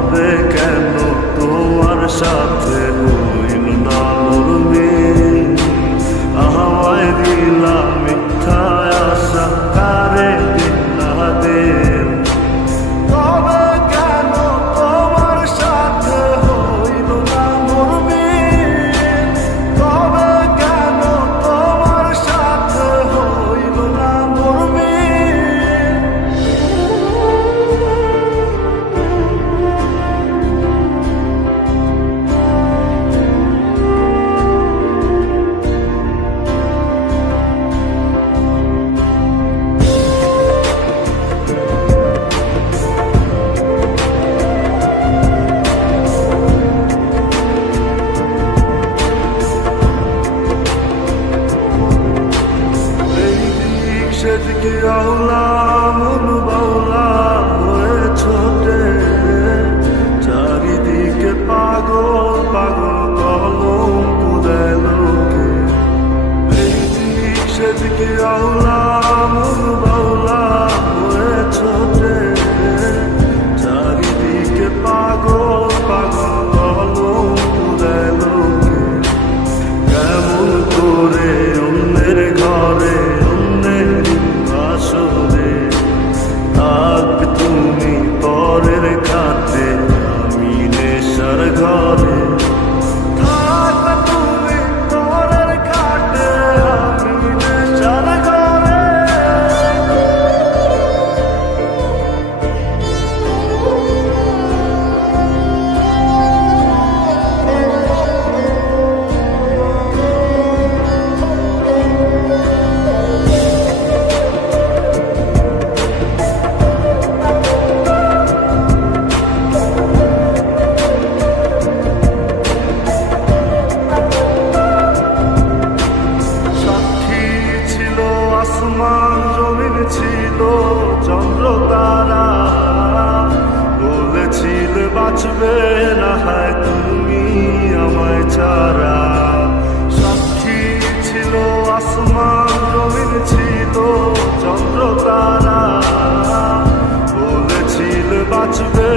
তবে কেন তোমার সাথে হইল না মোর মিল? আমায় দিলা মিথ্যা আশা, কারে দিলা দিল? তবে কেন তোমার সাথে হইল না মোর মিল? তবে কেন তোমার সাথে হইল না মোর মিল? সেদিকে আওলা মন বাউলা হয়ে ছোটে, চারিদিকে পাগল পাগল কলঙ্ক দেয় লোকে। এই দিক সেদিকে আওলা মন বাউলা হয়ে ছোটে, চারিদিকে পাগল পাগল কলঙ্ক দেয় লোকে। কেমন করে অন্যের ঘরে আসরে থাকবে তুমি পরের খাতে, আমি নেশার ঘরে। থাকবে তুমি পরের খাতে, আমি নেশার ঘরে। আসমান জমিন ছিল চন্দ্র তারা, বলেছিলে বাঁচবে না হয় তুমি আমায় ছাড়া। সাক্ষী ছিল আসমান জমিন ছিল চন্দ্র তারা, বলেছিলে বাঁচবে